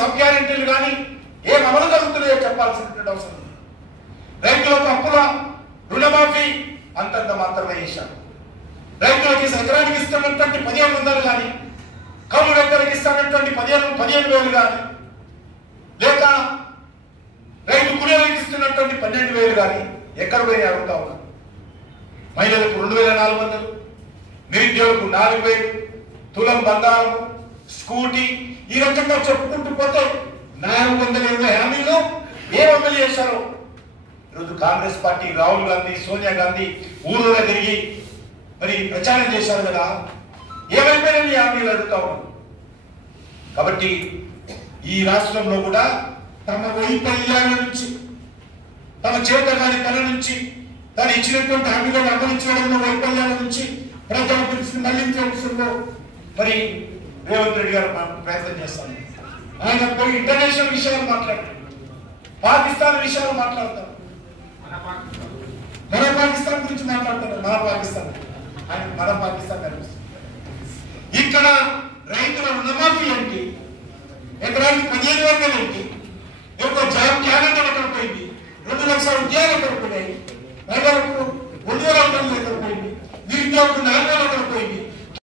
Sub గ్యారెంటీలు కానీ ఏం అమలు జరుగుతున్నాయో చెప్పాల్సినటువంటి అవసరం ఉంది. రైతులకు అప్పుల రుణమాఫీ అంతంత మాత్రమే చేశారు. రైతులకి ఎకరానికి ఇస్తున్నటువంటి 1500 కానీ, కౌలు రైతులకు ఇస్తున్నటువంటి 15,000 కానీ, లేక రైతు కూలీలకు ఇస్తున్నటువంటి 12,000 కానీ ఎక్కడ పోయి అడుగుతా ఉన్నారు. మహిళలకు 2,400, నిరుద్యోగులకు 4,000, తులం బంగారం, స్కూటీ, ఈ రకంగా చెప్పుకుంటూ పోతే 420 హామీలు ఏం అమలు చేశారో ఈరోజు కాంగ్రెస్ పార్టీ రాహుల్ గాంధీ, సోనియా గాంధీ ఊళ్ళో తిరిగి మరి ప్రచారం చేశారు కదా. ఏమైపోయినవి హామీలు అడుగుతా ఉన్నారు. కాబట్టి ఈ రాష్ట్రంలో కూడా తమ వైఫల్యాల నుంచి, తమ చేతగాని తన నుంచి, తను ఇచ్చినటువంటి హామీలను అమలు చేయడంలో వైఫల్యాల నుంచి ప్రజల పరిస్థితిని మళ్లించే విషయంలో మరి రేవంత్ రెడ్డి గారు ప్రయత్నం చేస్తాను. ఆయన పోయి ఇంటర్నేషనల్ విషయాలు మాట్లాడతారు, పాకిస్తాన్ విషయాలు మాట్లాడతారు, మన పాకిస్తాన్ గురించి మాట్లాడతారు. మన పాకిస్తాన్ ఆయన మన పాకిస్తాన్ కనిపిస్తుంది. ఇక్కడ రైతుల రుణమాఫీ ఏంటి, ఎకరానికి 15,000 ఏంటి, ఎక్కువ జాబ్ క్యాలెండర్ ఎక్కడ పోయింది, 2 లక్షల ఉద్యోగాలు ఎక్కడ పోయినాయి, మహిళలకు 2,000 ఎక్కడ పోయింది, నిరుద్యోగులకు 4,000